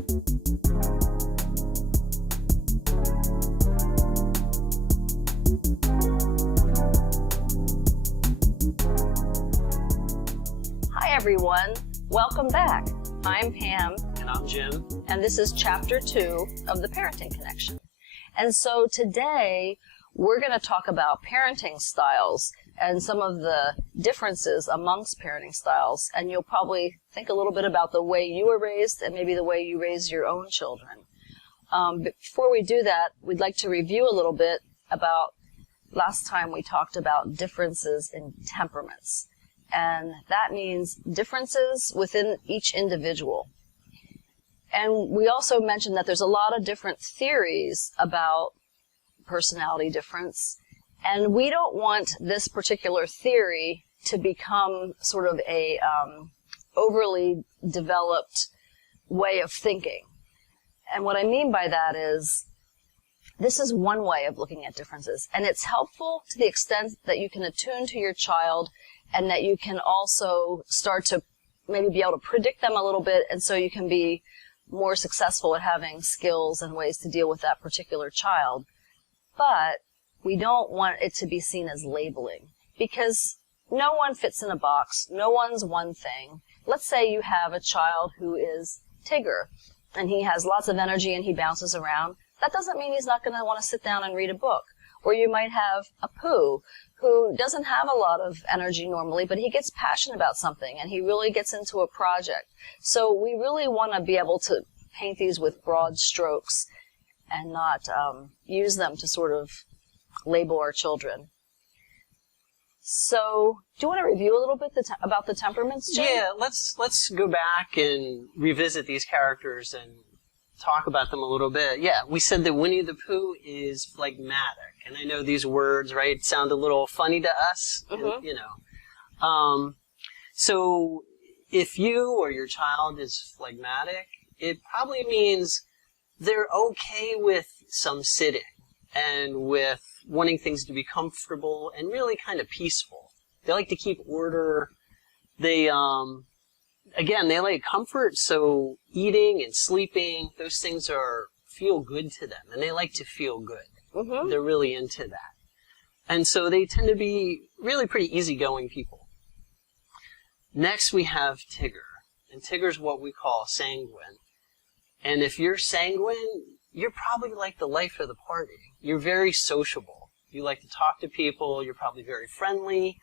Hi everyone, welcome back. I'm Pam. And I'm Jim. And this is Chapter 2 of the Parenting Connection. And so today we're going to talk about parenting styles and some of the differences amongst parenting styles. And you'll probably think a little bit about the way you were raised and maybe the way you raise your own children. Before we do that, we'd like to review a little bit about last time we talked about differences in temperaments. And that means differences within each individual. And we also mentioned that there's a lot of different theories about personality difference. And we don't want this particular theory to become sort of a overly developed way of thinking. And what I mean by that is, this is one way of looking at differences. And it's helpful to the extent that you can attune to your child and that you can also start to maybe be able to predict them a little bit, and so you can be more successful at having skills and ways to deal with that particular child. But we don't want it to be seen as labeling, because no one fits in a box. No one's one thing. Let's say you have a child who is Tigger, and he has lots of energy and he bounces around. That doesn't mean he's not going to want to sit down and read a book. Or you might have a Pooh, who doesn't have a lot of energy normally, but he gets passionate about something and he really gets into a project. So we really want to be able to paint these with broad strokes and not use them to sort of label our children. So do you want to review a little bit about the temperaments, Jim? Yeah, let's go back and revisit these characters and talk about them a little bit. Yeah, we said that Winnie the Pooh is phlegmatic. And I know these words, right, sound a little funny to us, Mm-hmm. you know. So if you or your child is phlegmatic, it probably means they're okay with some sitting and with wanting things to be comfortable and really kind of peaceful. They like to keep order. They, again, they like comfort, so eating and sleeping, those things feel good to them, and they like to feel good. Mm-hmm. They're really into that. And so they tend to be really pretty easygoing people. Next we have Tigger. And Tigger's what we call sanguine. And if you're sanguine, you're probably like the life of the party. You're very sociable. You like to talk to people. You're probably very friendly.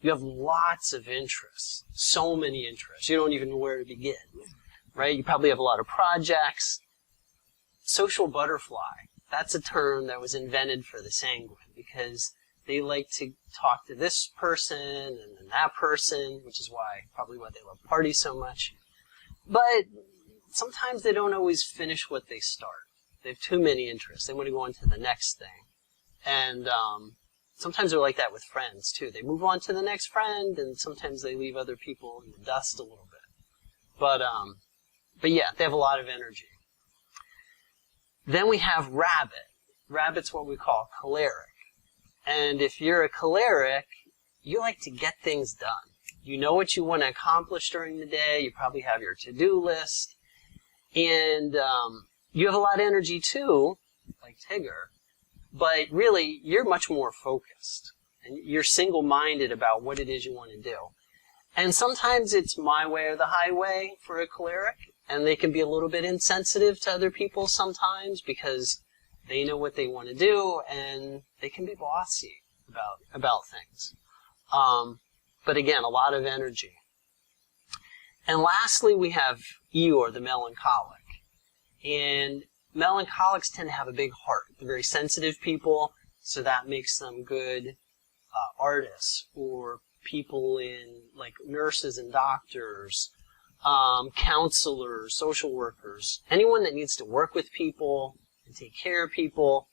You have lots of interests. So many interests. You don't even know where to begin. Right? You probably have a lot of projects. Social butterfly. That's a term that was invented for the sanguine because they like to talk to this person and then that person, which is probably why they love parties so much. But sometimes they don't always finish what they start. They have too many interests. They want to go on to the next thing. And sometimes they're like that with friends, too. They move on to the next friend, and sometimes they leave other people in the dust a little bit. But yeah, they have a lot of energy. Then we have Rabbit. Rabbit's what we call choleric. And if you're a choleric, you like to get things done. You know what you want to accomplish during the day. You probably have your to-do list. And you have a lot of energy too, like Tigger. But really, you're much more focused. And you're single-minded about what it is you want to do. And sometimes it's my way or the highway for a choleric. And they can be a little bit insensitive to other people sometimes because they know what they want to do and they can be bossy about things. But again, a lot of energy. And lastly, we have Eeyore, the melancholic. And melancholics tend to have a big heart. They're very sensitive people, so that makes them good artists or people in, like, nurses and doctors, counselors, social workers, anyone that needs to work with people and take care of people.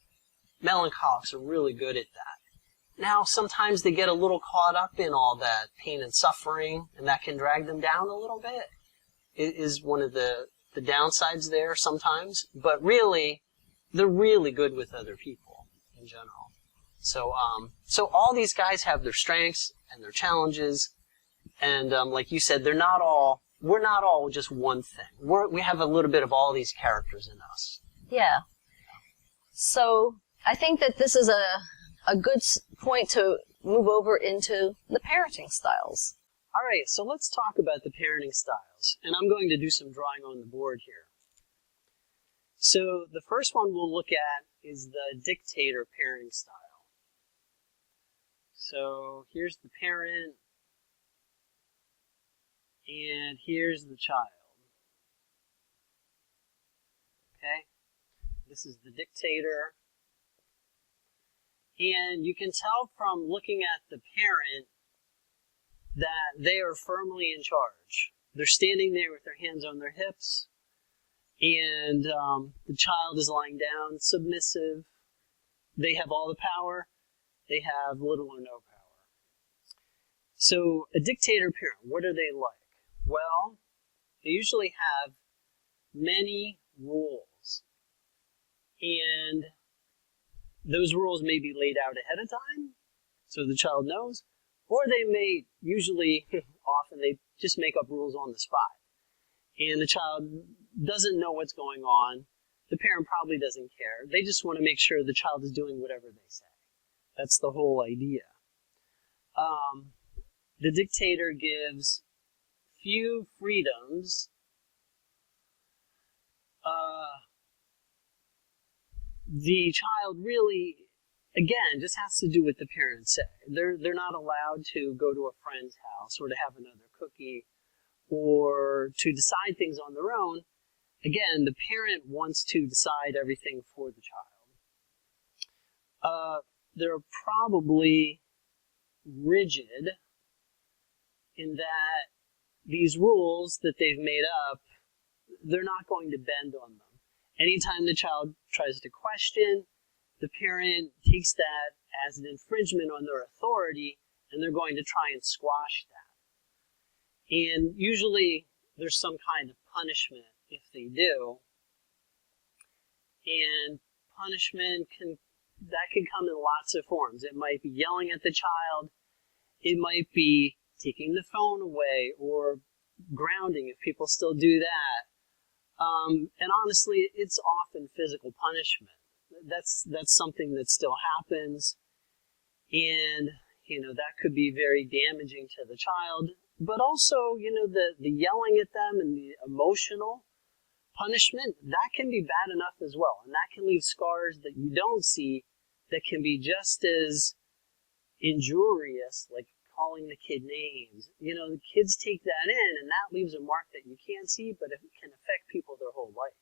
Melancholics are really good at that. Now, sometimes they get a little caught up in all that pain and suffering, and that can drag them down a little bit. It is one of the downsides there sometimes, but really, they're really good with other people in general. So all these guys have their strengths and their challenges, and like you said, they're not all we're not all just one thing. We have a little bit of all these characters in us. Yeah. So I think that this is a good point to move over into the parenting styles. All right, so let's talk about the parenting styles. And I'm going to do some drawing on the board here. So the first one we'll look at is the dictator parenting style. So here's the parent, and here's the child. Okay, this is the dictator. And you can tell from looking at the parent that they are firmly in charge. They're standing there with their hands on their hips, and the child is lying down, submissive. They have all the power. They have little or no power. So a dictator parent, what are they like? Well, they usually have many rules. And those rules may be laid out ahead of time, so the child knows, or they may usually, often they just make up rules on the spot. And the child doesn't know what's going on. The parent probably doesn't care. They just want to make sure the child is doing whatever they say. That's the whole idea. The dictator gives few freedoms. The child really, again, just has to do what the parents say. They're not allowed to go to a friend's house or to have another cookie or to decide things on their own. Again, the parent wants to decide everything for the child. They're probably rigid in that these rules that they've made up, they're not going to bend on them. Anytime the child tries to question, the parent takes that as an infringement on their authority, and they're going to try and squash that. And usually there's some kind of punishment if they do. And punishment can come in lots of forms. It might be yelling at the child. It might be taking the phone away or grounding if people still do that. And honestly, it's often physical punishment. That's something that still happens. And, that could be very damaging to the child. But also, the yelling at them and the emotional punishment, that can be bad enough as well. And that can leave scars that you don't see that can be just as injurious, like calling the kid names. The kids take that in, and that leaves a mark that you can't see, but it can affect people their whole life.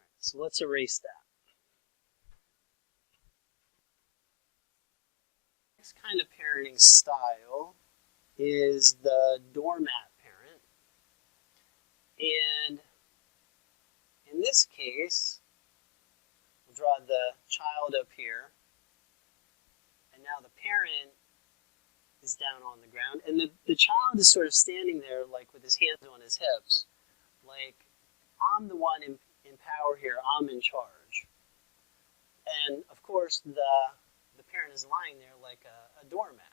All right, so let's erase that. Next kind of parenting style is the doormat parent. And in this case, we'll draw the child up here. And now the parent is down on the ground. And the child is sort of standing there like with his hands on his hips. Like, I'm the one in power here. I'm in charge. And, of course, the parent is lying there like a doormat.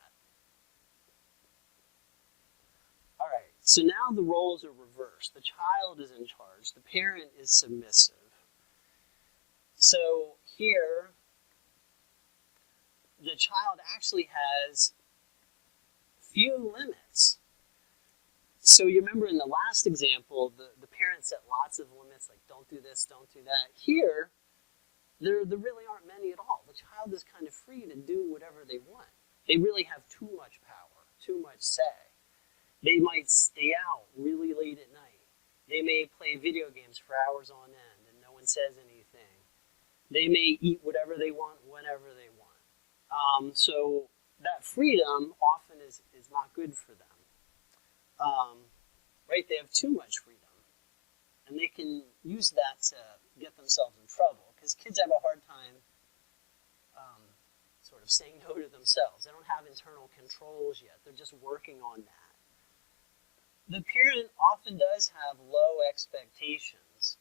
All right, so now the roles are reversed. The child is in charge. The parent is submissive. So here, the child actually has few limits. So you remember in the last example, the parent set lots of limits, like don't do this, don't do that. Here, there really aren't many at all. The child is kind of free to do whatever they want. They really have too much power, too much say. They might stay out really late at night. They may play video games for hours on end and no one says anything. They may eat whatever they want, whenever they want. So that freedom often is not good for them. Right? They have too much freedom. And they can use that to get themselves in trouble. Because kids have a hard time sort of saying no to themselves. They don't have internal controls yet. They're just working on that. The parent often does have low expectations.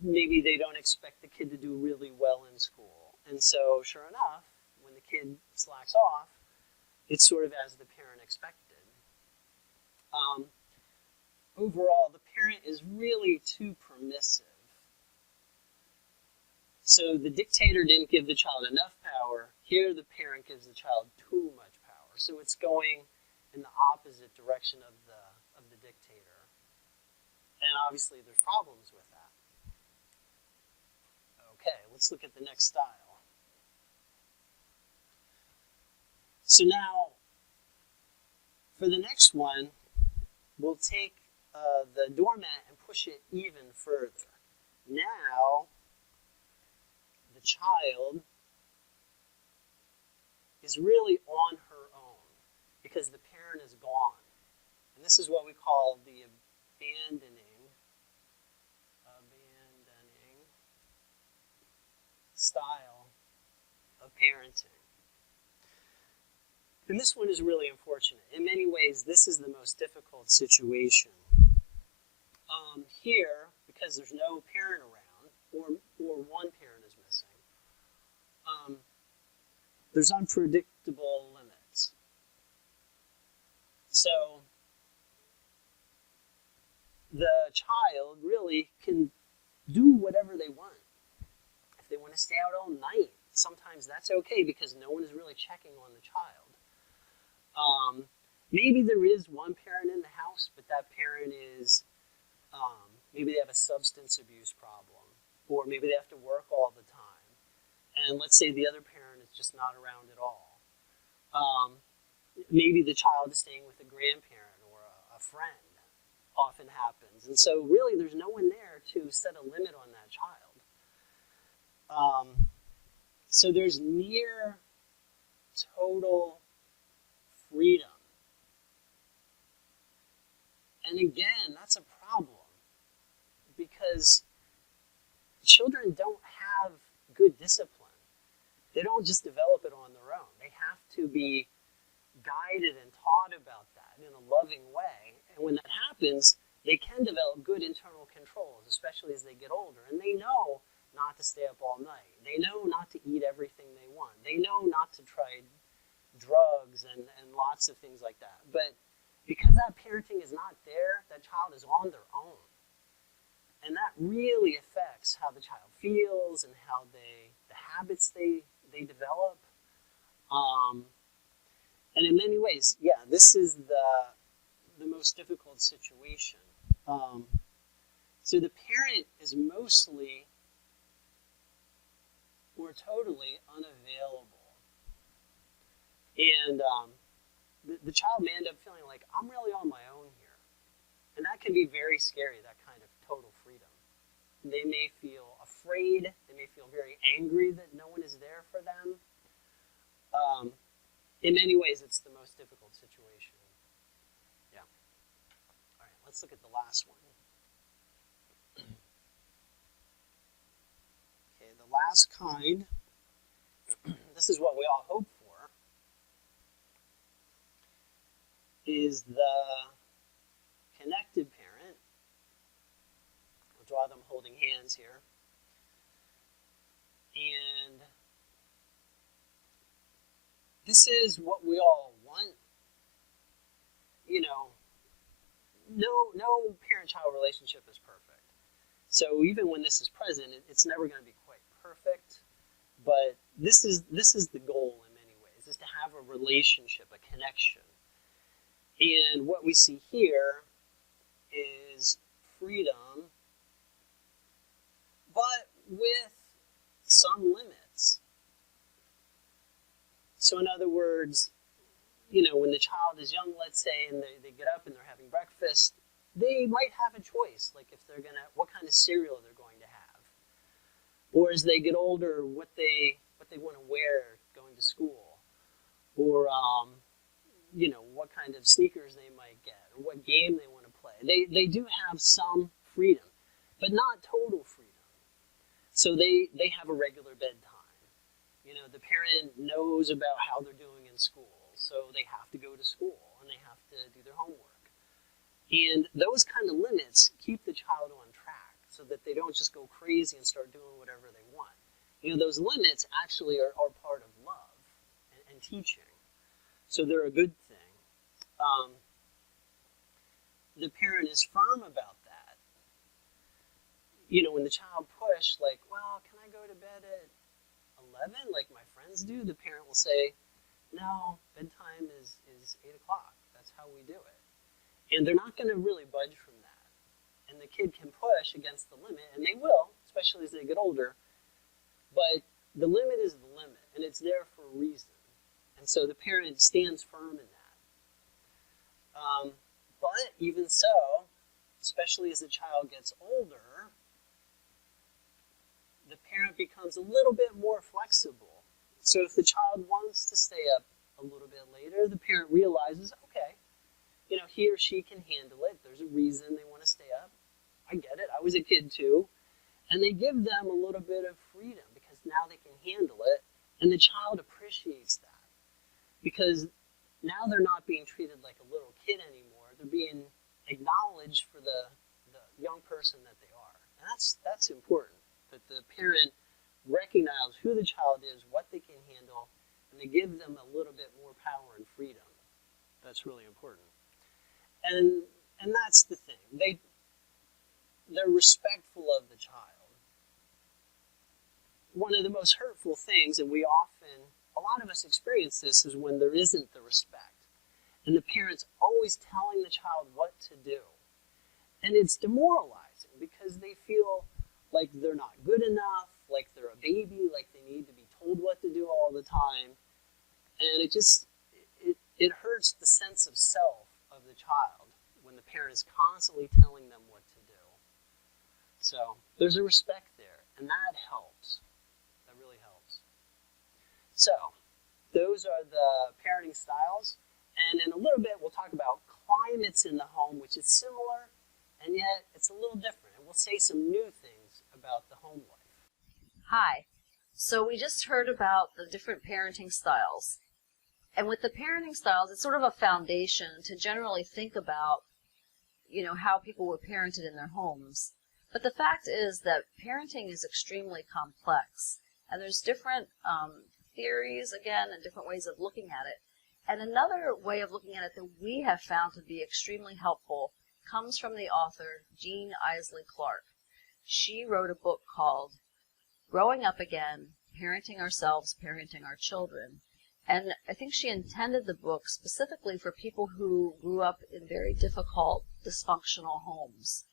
Maybe they don't expect the kid to do really well in school. And so, sure enough, when the kid slacks off, it's sort of as the parent expected. Overall, the parent is really too permissive. So the dictator didn't give the child enough power. Here the parent gives the child too much power. So it's going in the opposite direction of the dictator. And obviously there's problems with that. Okay, let's look at the next style. So now, for the next one, we'll take the doormat and push it even further. Now, the child is really on her own because the parent is gone. And this is what we call the abandoning style of parenting. And this one is really unfortunate. In many ways, this is the most difficult situation. Here, because there's no parent around, or one parent is missing, there's unpredictable limits. So the child really can do whatever they want. If they want to stay out all night, sometimes that's okay because no one is really checking on the child. Maybe there is one parent in the house, but that parent is, maybe they have a substance abuse problem, or maybe they have to work all the time. And let's say the other parent is just not around at all. Maybe the child is staying with a grandparent or a friend. Often happens. And so really there's no one there to set a limit on that child. So there's near total freedom. And again, that's a problem because children don't have good discipline. They don't just develop it on their own. They have to be guided and taught about that in a loving way. And when that happens, they can develop good internal controls, especially as they get older. And they know not to stay up all night. They know not to eat everything they want. They know not to try drugs and lots of things like that. But because that parenting is not there, that child is on their own. And that really affects how the child feels and how the habits they develop. And in many ways, yeah, this is the most difficult situation. So the parent is mostly or totally unavailable. And the child may end up feeling like, I'm really on my own here. And that can be very scary, that kind of total freedom. They may feel afraid. They may feel very angry that no one is there for them. In many ways, it's the most difficult situation. Yeah. All right, let's look at the last one. Okay, the last kind, this is what we all hope for, is the connected parent. I'll draw them holding hands here. And this is what we all want. You know, no parent-child relationship is perfect. So even when this is present, it's never going to be quite perfect. But this is the goal in many ways, is to have a relationship, a connection. And what we see here is freedom, but with some limits. So in other words, you know, when the child is young, let's say, and they get up and they're having breakfast, they might have a choice, like if they're gonna, what kind of cereal they're going to have. Or as they get older, what they want to wear going to school. Or, you know, what kind of sneakers they might get, or what game they want to play. They do have some freedom, but not total freedom. So they have a regular bedtime. You know, the parent knows about how they're doing in school, so they have to go to school, and they have to do their homework. And those kind of limits keep the child on track so that they don't just go crazy and start doing whatever they want. You know, those limits actually are part of love and teaching. So they're a good thing. The parent is firm about that. You know, when the child pushed, like, well, can I go to bed at 11 like my friends do? The parent will say, no, bedtime is 8 o'clock. That's how we do it. And they're not going to really budge from that. And the kid can push against the limit, and they will, especially as they get older. But the limit is the limit, and it's there for a reason. And so the parent stands firm in that. But even so, especially as the child gets older, the parent becomes a little bit more flexible. So if the child wants to stay up a little bit later, the parent realizes, okay, you know, he or she can handle it. There's a reason they want to stay up. I get it. I was a kid too. And they give them a little bit of freedom because now they can handle it. And the child appreciates that because now they're not being treated like a little kid anymore. They're being acknowledged for the young person that they are. And that's important, that the parent recognizes who the child is, what they can handle, and they give them a little bit more power and freedom. That's really important. And that's the thing. They're respectful of the child. One of the most hurtful things, and a lot of us experience this, is when there isn't the respect. And the parent's always telling the child what to do. And it's demoralizing because they feel like they're not good enough, like they're a baby, like they need to be told what to do all the time. And it hurts the sense of self of the child when the parent is constantly telling them what to do. So there's a respect there, and that helps. That really helps. So those are the parenting styles. And in a little bit, we'll talk about climates in the home, which is similar, and yet it's a little different. And we'll say some new things about the home life. Hi. So we just heard about the different parenting styles. And with the parenting styles, it's sort of a foundation to generally think about, you know, how people were parented in their homes. But the fact is that parenting is extremely complex. And there's different theories, again, and different ways of looking at it. And another way of looking at it that we have found to be extremely helpful comes from the author Jean Isley Clark. She wrote a book called Growing Up Again, Parenting Ourselves, Parenting Our Children. And I think she intended the book specifically for people who grew up in very difficult, dysfunctional homes.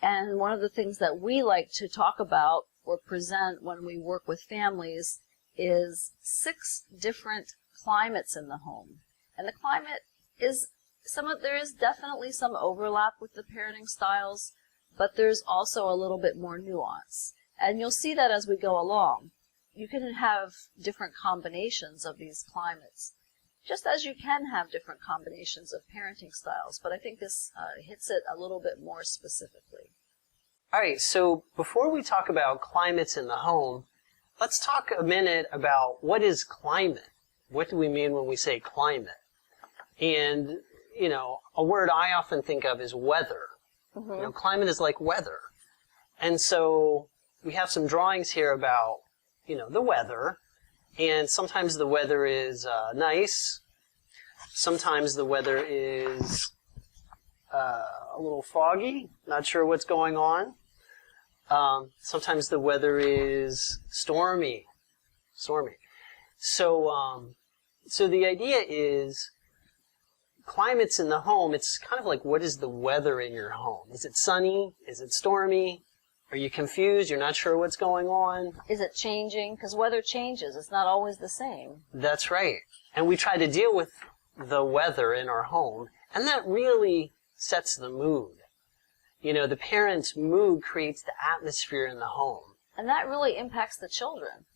And one of the things that we like to talk about or present when we work with families is 6 different climates in the home. And the climate is there is definitely some overlap with the parenting styles, but there's also a little bit more nuance. And you'll see that as we go along. You can have different combinations of these climates, just as you can have different combinations of parenting styles, but I think this hits it a little bit more specifically. All right, so before we talk about climates in the home, let's talk a minute about what is climate. What do we mean when we say climate? And, you know, a word I often think of is weather. Mm-hmm. You know, climate is like weather. And so we have some drawings here about, you know, the weather. And sometimes the weather is nice. Sometimes the weather is a little foggy. Not sure what's going on. Sometimes the weather is stormy. So the idea is climates in the home, it's kind of like, what is the weather in your home? Is it sunny? Is it stormy? Are you confused? You're not sure what's going on? Is it changing? Because weather changes. It's not always the same. That's right. And we try to deal with the weather in our home, and that really sets the mood. You know, the parent's mood creates the atmosphere in the home. And that really impacts the children.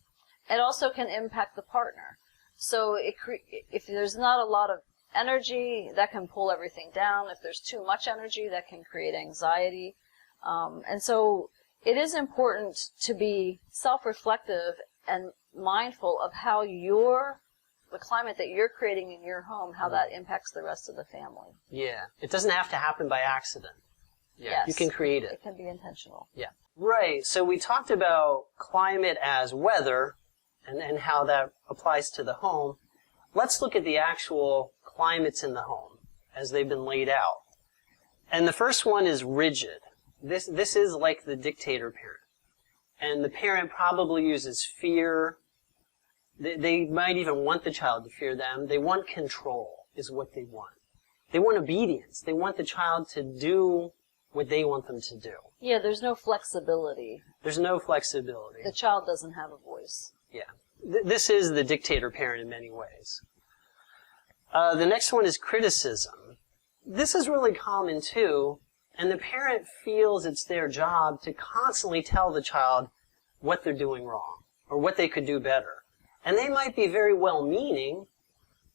It also can impact the partner. So if there's not a lot of energy, that can pull everything down. If there's too much energy, that can create anxiety. And so it is important to be self-reflective and mindful of how the climate that you're creating in your home, how that impacts the rest of the family. Yeah. It doesn't have to happen by accident. Yeah. Yes. You can create it. It can be intentional. Yeah. Right. So we talked about climate as weather and how that applies to the home. let's look at the actual climates in the home as they've been laid out. And the first one is rigid. This is like the dictator parent. And the parent probably uses fear. They might even want the child to fear them. They want control is what they want. They want obedience. They want the child to do what they want them to do. Yeah, there's no flexibility. There's no flexibility. The child doesn't have a voice. Yeah. This is the dictator parent in many ways. The next one is criticism. This is really common too, and the parent feels it's their job to constantly tell the child what they're doing wrong or what they could do better. And they might be very well-meaning,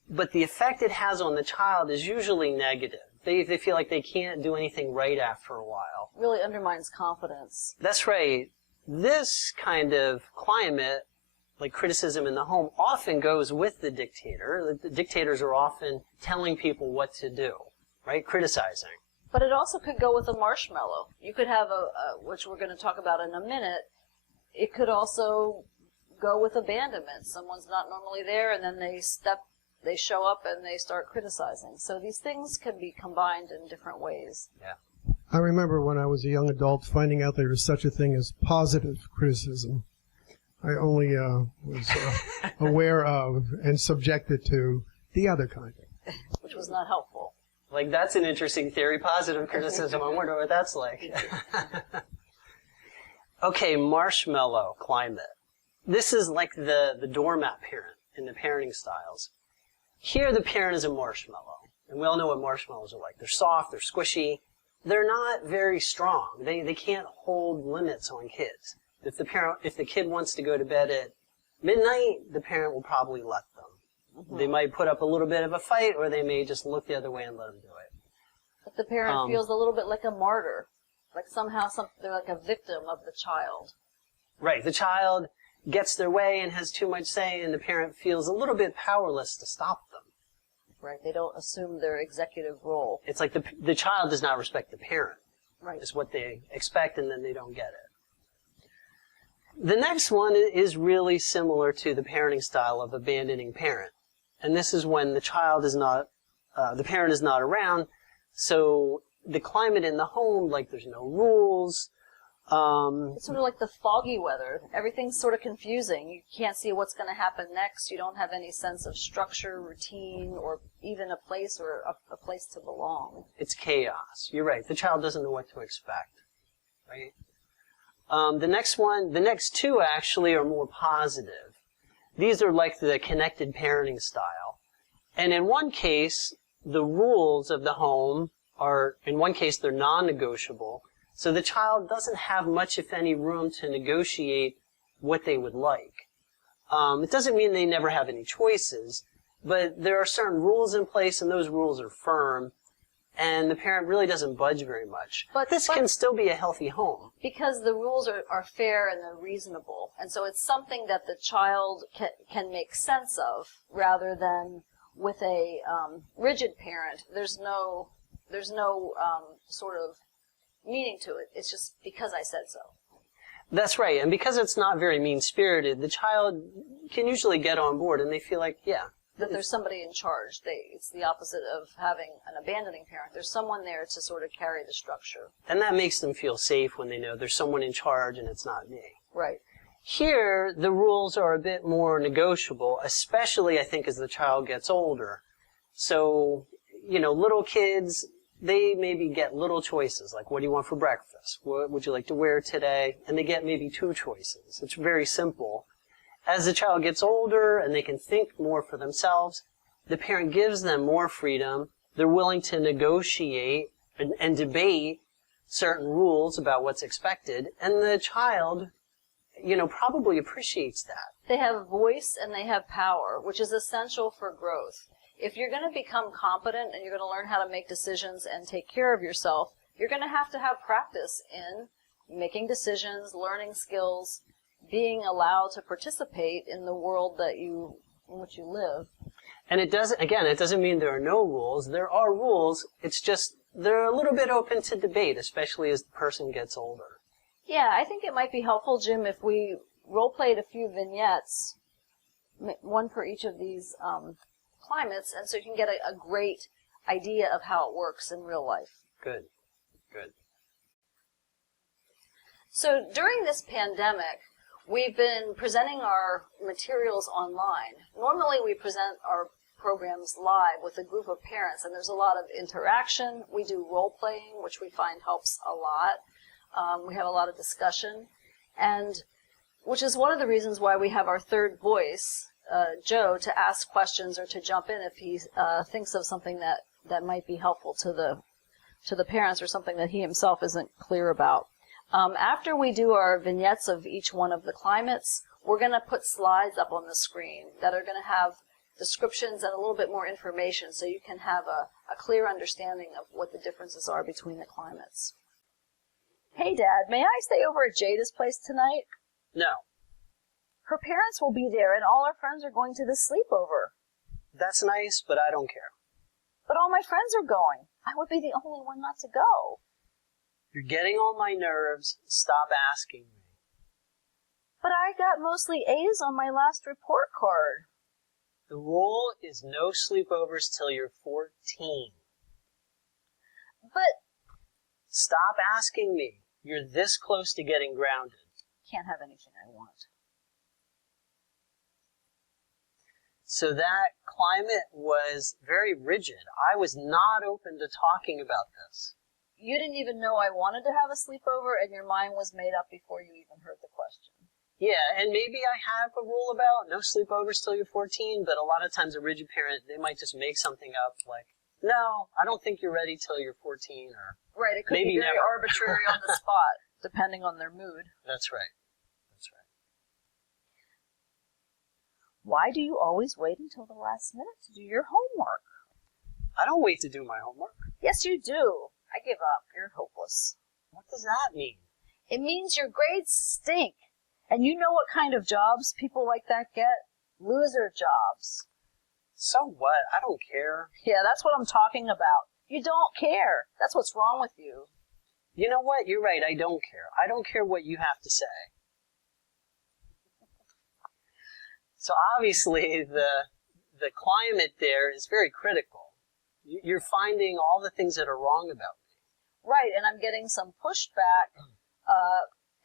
but the effect it has on the child is usually negative. They feel like they can't do anything right after a while. Really undermines confidence. That's right. This kind of climate, like criticism in the home, often goes with the dictator. The dictators are often telling people what to do, right? Criticizing. But it also could go with a marshmallow. You could have which we're going to talk about in a minute. It could also go with abandonment. Someone's not normally there, and then they show up and they start criticizing. So these things can be combined in different ways. Yeah. I remember when I was a young adult finding out there was such a thing as positive criticism. I only was aware of and subjected to the other kind. Which was not helpful. Like, that's an interesting theory, positive criticism. I wonder what that's like. Okay, marshmallow climate. This is like the doormat parent in the parenting styles. Here, the parent is a marshmallow. And we all know what marshmallows are like. They're soft, they're squishy. They're not very strong. They can't hold limits on kids. If the kid wants to go to bed at midnight, the parent will probably let them. Mm-hmm. They might put up a little bit of a fight, or they may just look the other way and let them do it. But the parent feels a little bit like a martyr. Like somehow they're like a victim of the child. Right. The child gets their way and has too much say, and the parent feels a little bit powerless to stop them. Right. They don't assume their executive role. It's like the child does not respect the parent. Right. Is what they expect, and then they don't get it. The next one is really similar to the parenting style of abandoning parent. And this is when the child is not, the parent is not around, so the climate in the home, like there's no rules. It's sort of like the foggy weather. Everything's sort of confusing. You can't see what's going to happen next. You don't have any sense of structure, routine, or even a place or a place to belong. It's chaos. You're right. The child doesn't know what to expect, right? The next two actually are more positive. These are like the connected parenting style. And in one case, the rules of the home are, in one case, they're non-negotiable. So the child doesn't have much, if any, room to negotiate what they would like. It doesn't mean they never have any choices, but there are certain rules in place, and those rules are firm, and the parent really doesn't budge very much. But this can still be a healthy home. Because the rules are fair and they're reasonable. And so it's something that the child can make sense of, rather than with a rigid parent. There's no sort of meaning to it. It's just because I said so. That's right. And because it's not very mean-spirited, the child can usually get on board, and they feel like, yeah. That there's somebody in charge. It's the opposite of having an abandoning parent. There's someone there to sort of carry the structure. And that makes them feel safe when they know there's someone in charge and it's not me. Right. Here, the rules are a bit more negotiable, especially, I think, as the child gets older. So, little kids, they maybe get little choices, like, what do you want for breakfast? What would you like to wear today? And they get maybe 2 choices. It's very simple. As the child gets older and they can think more for themselves, the parent gives them more freedom. They're willing to negotiate and debate certain rules about what's expected, and the child, probably appreciates that. They have a voice and they have power, which is essential for growth. If you're going to become competent and you're going to learn how to make decisions and take care of yourself, you're going to have practice in making decisions, learning skills, being allowed to participate in the world in which you live. And it doesn't mean there are no rules. There are rules. It's just they're a little bit open to debate, especially as the person gets older. Yeah, I think it might be helpful, Jim, if we role-played a few vignettes, one for each of these climates, and so you can get a great idea of how it works in real life. Good. Good. So during this pandemic, we've been presenting our materials online. Normally we present our programs live with a group of parents, and there's a lot of interaction. We do role playing, which we find helps a lot. We have a lot of discussion, and which is one of the reasons why we have our third voice, Joe, to ask questions or to jump in if he thinks of something that might be helpful to the parents or something that he himself isn't clear about. After we do our vignettes of each one of the climates, we're going to put slides up on the screen that are going to have descriptions and a little bit more information so you can have a clear understanding of what the differences are between the climates. Hey, Dad, may I stay over at Jada's place tonight? No. Her parents will be there and all our friends are going to the sleepover. That's nice, but I don't care. But all my friends are going. I would be the only one not to go. You're getting on my nerves. Stop asking me. But I got mostly A's on my last report card. The rule is no sleepovers till you're 14. But Stop asking me. You're this close to getting grounded. can't have anything I want. So that climate was very rigid. I was not open to talking about this. You didn't even know I wanted to have a sleepover, and your mind was made up before you even heard the question. Yeah, and maybe I have a rule about no sleepovers till you're 14, but a lot of times a rigid parent, they might just make something up like, no, I don't think you're ready till you're 14, or Right, it could maybe be very never. arbitrary on the spot, depending on their mood. That's right. That's right. Why do you always wait until the last minute to do your homework? I don't wait to do my homework. Yes, you do. I give up. You're hopeless. What does that mean? It means your grades stink. And you know what kind of jobs people like that get? Loser jobs. So what? I don't care. Yeah, that's what I'm talking about. You don't care. That's what's wrong with you. You know what? You're right. I don't care. I don't care what you have to say. So obviously the climate there is very critical. You're finding all the things that are wrong about me. Right, and I'm getting some pushback.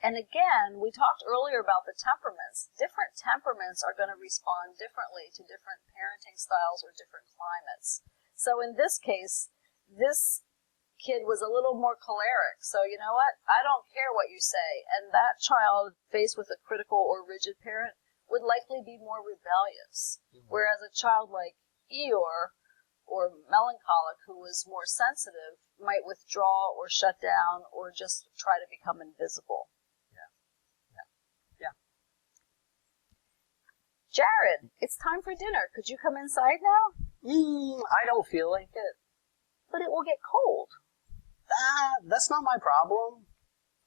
And again, we talked earlier about the temperaments. Different temperaments are going to respond differently to different parenting styles or different climates. So in this case, this kid was a little more choleric. So you know what? I don't care what you say. And that child faced with a critical or rigid parent would likely be more rebellious. Mm-hmm. Whereas a child like Eeyore or melancholic who was more sensitive might withdraw or shut down or just try to become invisible. Jared, it's time for dinner. Could you come inside now? I don't feel like it. But it will get cold. That's not my problem.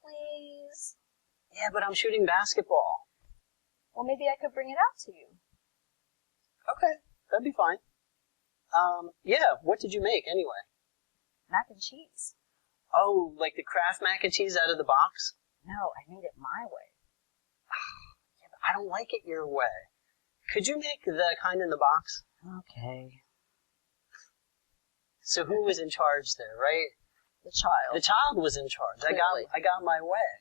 Please. Yeah, but I'm shooting basketball. Well, maybe I could bring it out to you. Okay, that'd be fine. Yeah, what did you make anyway? Mac and cheese. Oh, like the Kraft mac and cheese out of the box? No, I made it my way. Yeah, but I don't like it your way. Could you make the kind in the box? Okay. So who was in charge there, right? The child. The child was in charge. Clearly. I got my way.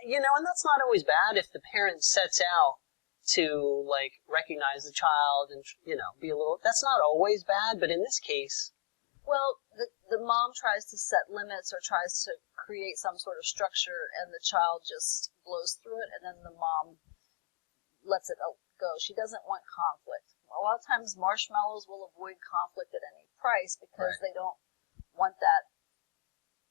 You know, and that's not always bad if the parent sets out to, like, recognize the child and, you know, be a little... That's not always bad, but in this case... Well, the mom tries to set limits or tries to create some sort of structure, and the child just blows through it, and then the mom lets it go. She doesn't want conflict. A lot of times marshmallows will avoid conflict at any price because Right. they don't want that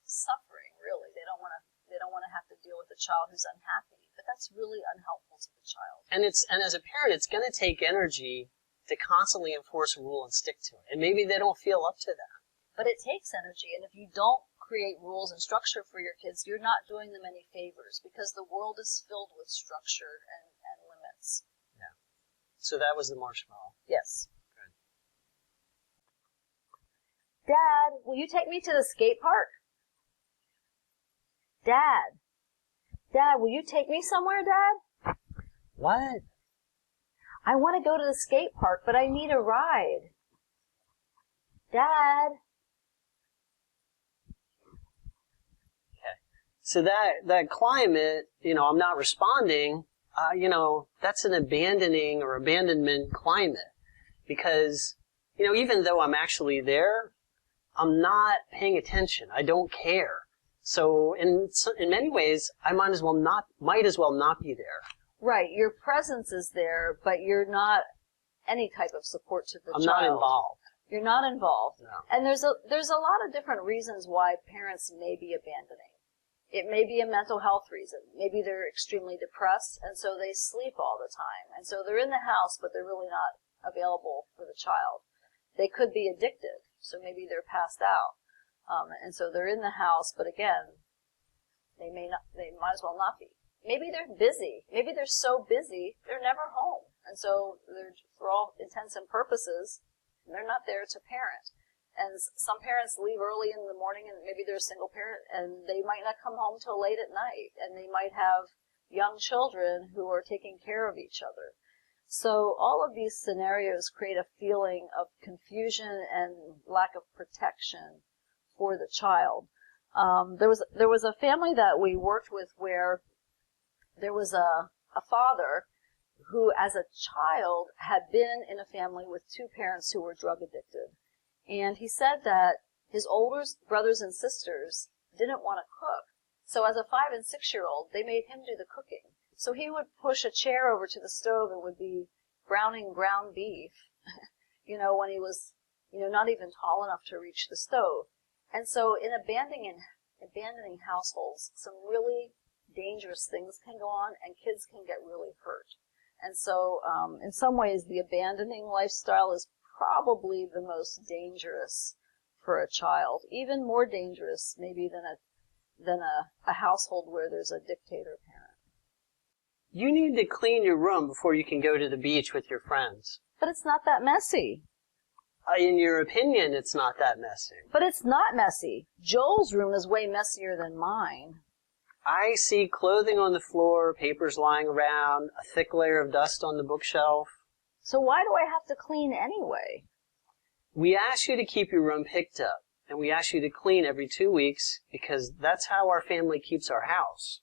suffering, really. They don't want to have to deal with a child who's unhappy. But that's really unhelpful to the child. And as a parent, it's going to take energy to constantly enforce a rule and stick to it. And maybe they don't feel up to that. But it takes energy, and if you don't create rules and structure for your kids, you're not doing them any favors because the world is filled with structure and limits. So that was the marshmallow. Yes. Good. Dad, will you take me to the skate park? Dad, will you take me somewhere, Dad? What? I want to go to the skate park, but I need a ride. Dad. So that climate, I'm not responding, that's an abandoning or abandonment climate. Because, even though I'm actually there, I'm not paying attention. I don't care. So in many ways, I might as well not be there. Right. Your presence is there, but you're not any type of support to the child. I'm not involved. You're not involved. No. And there's a lot of different reasons why parents may be abandoning. It may be a mental health reason. Maybe they're extremely depressed, and so they sleep all the time. And so they're in the house, but they're really not available for the child. They could be addicted, so maybe they're passed out. And so they're in the house, but again, they might as well not be. Maybe they're busy. Maybe they're so busy, they're never home. And so they're, for all intents and purposes, they're not there to parent. And some parents leave early in the morning, and maybe they're a single parent, and they might not come home till late at night, and they might have young children who are taking care of each other. So all of these scenarios create a feeling of confusion and lack of protection for the child. There was a family that we worked with where there was a father who, as a child, had been in a family with two parents who were drug addicted. And he said that his older brothers and sisters didn't want to cook. So as a 5 and 6-year-old, they made him do the cooking. So he would push a chair over to the stove and would be browning ground beef, when he was, not even tall enough to reach the stove. And so in abandoning households, some really dangerous things can go on, and kids can get really hurt. And so in some ways, the abandoning lifestyle is probably the most dangerous for a child, even more dangerous maybe than a household where there's a dictator parent. You need to clean your room before you can go to the beach with your friends. But it's not that messy. In your opinion, it's not that messy. But it's not messy. Joel's room is way messier than mine. I see clothing on the floor, papers lying around, a thick layer of dust on the bookshelf. So why do I have to clean anyway? We ask you to keep your room picked up, and we ask you to clean every 2 weeks because that's how our family keeps our house.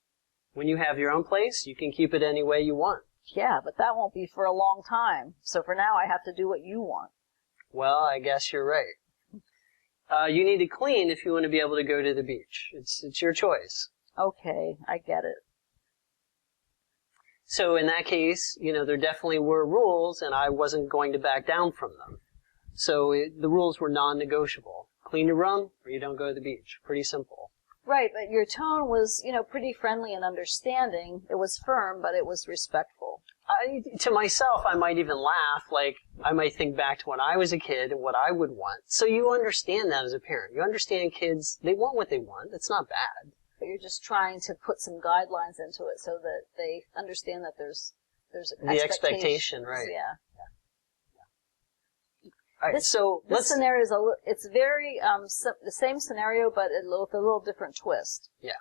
When you have your own place, you can keep it any way you want. Yeah, but that won't be for a long time. So for now, I have to do what you want. Well, I guess you're right. You need to clean if you want to be able to go to the beach. It's your choice. Okay, I get it. So in that case, there definitely were rules, and I wasn't going to back down from them. So the rules were non-negotiable. Clean your room, or you don't go to the beach. Pretty simple. Right, but your tone was, pretty friendly and understanding. It was firm, but it was respectful. To myself, I might even laugh. Like, I might think back to when I was a kid and what I would want. So you understand that as a parent. You understand kids, they want what they want. It's not bad. But you're just trying to put some guidelines into it so that they understand that there's the expectation, right? Yeah. All right, This scenario is it's very the same scenario, but with a little different twist. Yeah.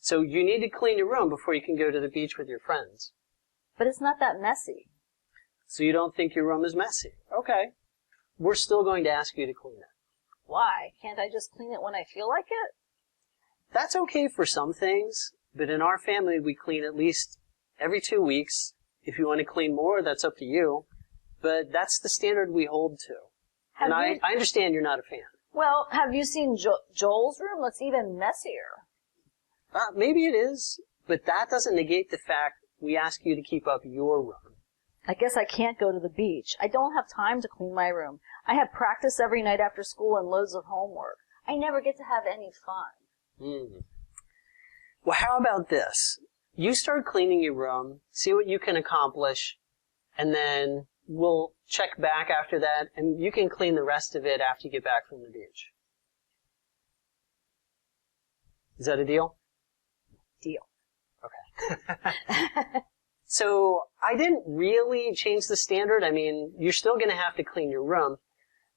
So you need to clean your room before you can go to the beach with your friends. But it's not that messy. So you don't think your room is messy? Okay. We're still going to ask you to clean it. Why? Can't I just clean it when I feel like it? That's okay for some things, but in our family we clean at least every 2 weeks. If you want to clean more, that's up to you. But that's the standard we hold to. I understand you're not a fan. Well, have you seen Joel's room? It's even messier. Maybe it is, but that doesn't negate the fact we ask you to keep up your room. I guess I can't go to the beach. I don't have time to clean my room. I have practice every night after school and loads of homework. I never get to have any fun. Well, how about this? You start cleaning your room, see what you can accomplish, and then we'll check back after that, and you can clean the rest of it after you get back from the beach. Is that a deal? Deal. Okay. So I didn't really change the standard. I mean, you're still going to have to clean your room.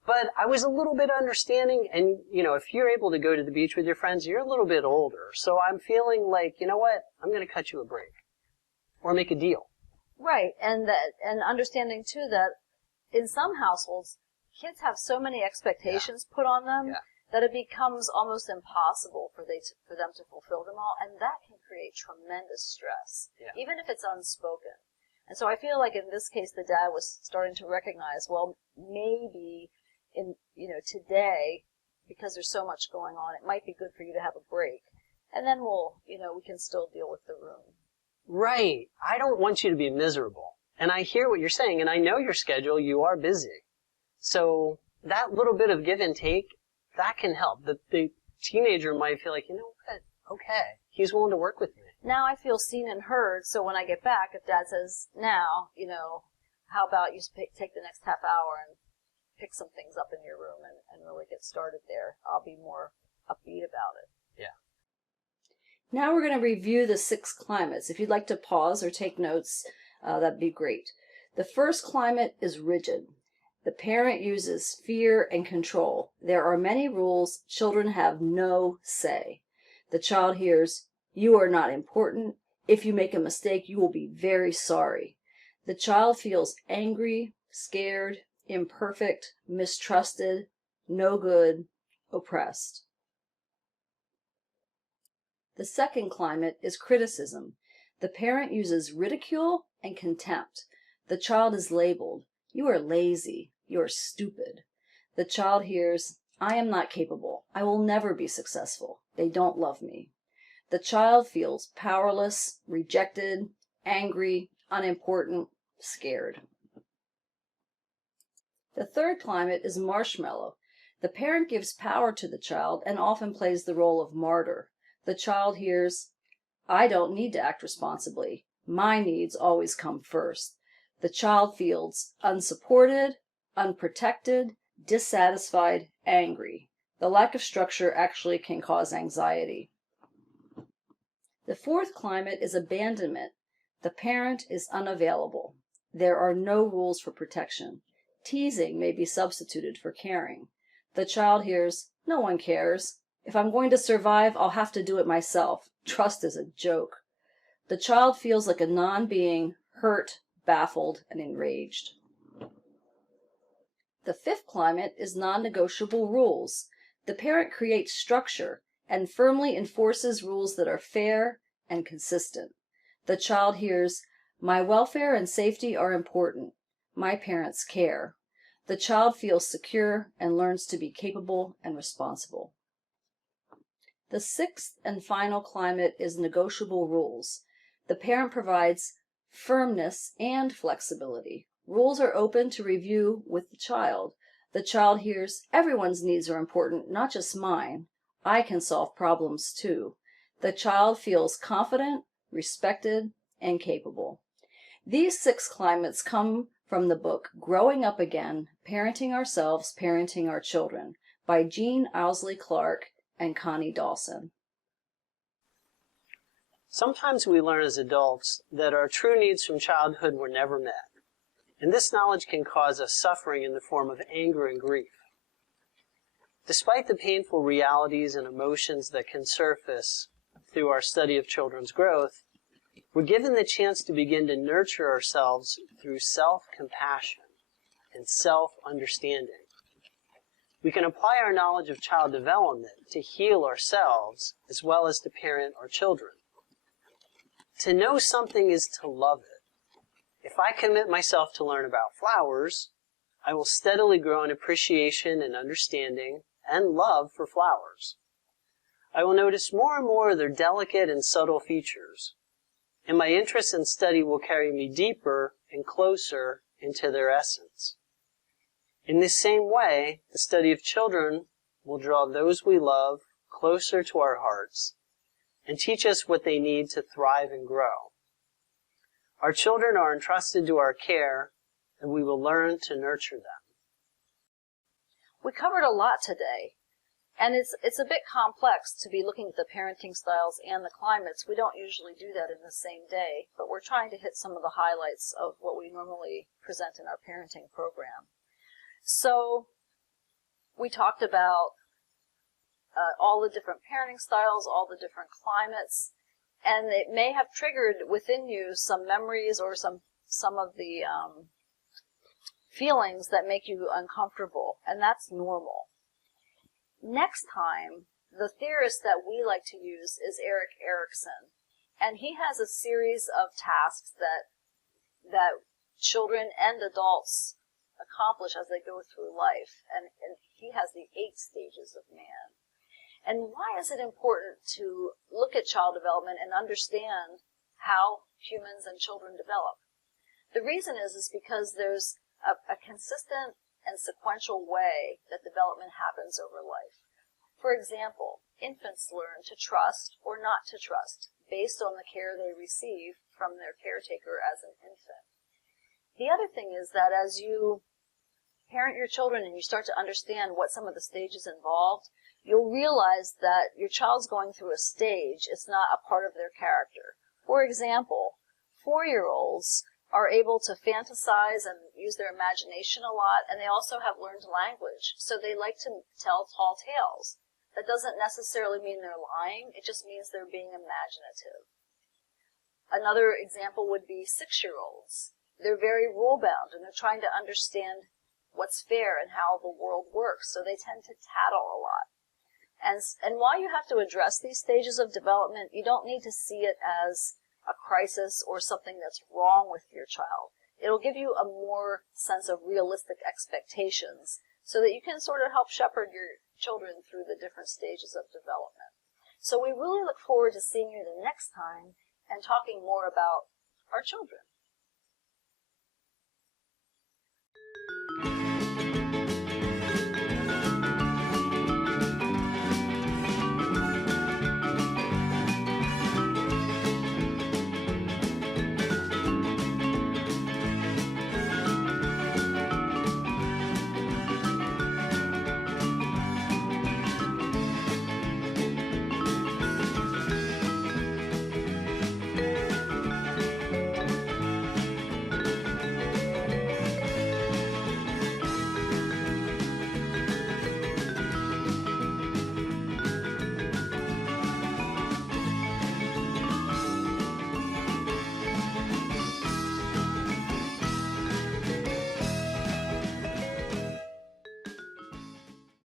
But I was a little bit understanding, and, if you're able to go to the beach with your friends, you're a little bit older. So I'm feeling like, you know what, I'm going to cut you a break. Or make a deal. Right, and understanding too that in some households, kids have so many expectations put on them that it becomes almost impossible for them to fulfill them all, and that can create tremendous stress, even if it's unspoken. And so I feel like in this case, the dad was starting to recognize, well, maybe in today, because there's so much going on, it might be good for you to have a break, and then we can still deal with the room. Right. I don't want you to be miserable. And I hear what you're saying, and I know your schedule. You are busy. So that little bit of give and take, that can help. The teenager might feel like, you know what? Okay. He's willing to work with me. Now I feel seen and heard, so when I get back, if Dad says, now, how about you take the next half hour and pick some things up in your room and really get started there, I'll be more upbeat about it. Yeah. Now we're going to review the 6 climates. If you'd like to pause or take notes, that'd be great. The first climate is rigid. The parent uses fear and control. There are many rules. Children have no say. The child hears, "You are not important. If you make a mistake, you will be very sorry." The child feels angry, scared, imperfect, mistrusted, no good, oppressed. The second climate is criticism. The parent uses ridicule and contempt. The child is labeled, "You are lazy, you are stupid." The child hears, "I am not capable. I will never be successful. They don't love me." The child feels powerless, rejected, angry, unimportant, scared. The third climate is marshmallow. The parent gives power to the child and often plays the role of martyr. The child hears, "I don't need to act responsibly. My needs always come first." The child feels unsupported, unprotected, dissatisfied, angry. The lack of structure actually can cause anxiety. The fourth climate is abandonment. The parent is unavailable. There are no rules for protection. Teasing may be substituted for caring. The child hears, "No one cares. If I'm going to survive, I'll have to do it myself. Trust is a joke." The child feels like a non-being, hurt, baffled, and enraged. The fifth climate is non-negotiable rules. The parent creates structure and firmly enforces rules that are fair and consistent. The child hears, "My welfare and safety are important. My parents care." The child feels secure and learns to be capable and responsible. The sixth and final climate is negotiable rules. The parent provides firmness and flexibility. Rules are open to review with the child. The child hears, "Everyone's needs are important, not just mine. I can solve problems too." The child feels confident, respected, and capable. These 6 climates come from the book Growing Up Again, Parenting Ourselves, Parenting Our Children by Jean Owsley Clark and Connie Dawson. Sometimes we learn as adults that our true needs from childhood were never met. And this knowledge can cause us suffering in the form of anger and grief. Despite the painful realities and emotions that can surface through our study of children's growth, we're given the chance to begin to nurture ourselves through self-compassion and self-understanding. We can apply our knowledge of child development to heal ourselves as well as to parent our children. To know something is to love it. If I commit myself to learn about flowers, I will steadily grow in appreciation and understanding and love for flowers. I will notice more and more of their delicate and subtle features, and my interest in study will carry me deeper and closer into their essence. In this same way, the study of children will draw those we love closer to our hearts and teach us what they need to thrive and grow. Our children are entrusted to our care, and we will learn to nurture them. We covered a lot today, and it's a bit complex to be looking at the parenting styles and the climates. We don't usually do that in the same day, but we're trying to hit some of the highlights of what we normally present in our parenting program. So we talked about all the different parenting styles, all the different climates, and it may have triggered within you some memories or some some of the feelings that make you uncomfortable, and that's normal. Next time, the theorist that we like to use is Erik Erikson, and he has a series of tasks that children and adults accomplish as they go through life, and he has the 8 stages of man. And why is it important to look at child development and understand how humans and children develop? The reason is because there's a consistent and sequential way that development happens over life. For example, infants learn to trust or not to trust based on the care they receive from their caretaker as an infant. The other thing is that as you parent your children and you start to understand what some of the stages involved, you'll realize that your child's going through a stage. It's not a part of their character. For example, 4-year-olds are able to fantasize and use their imagination a lot, and they also have learned language, so they like to tell tall tales. That doesn't necessarily mean they're lying, it just means they're being imaginative. Another example would be 6-year-olds. They're very rule-bound, and they're trying to understand what's fair and how the world works, so they tend to tattle a lot. And while you have to address these stages of development, you don't need to see it as a crisis or something that's wrong with your child. It'll give you a more sense of realistic expectations so that you can sort of help shepherd your children through the different stages of development. So we really look forward to seeing you the next time and talking more about our children.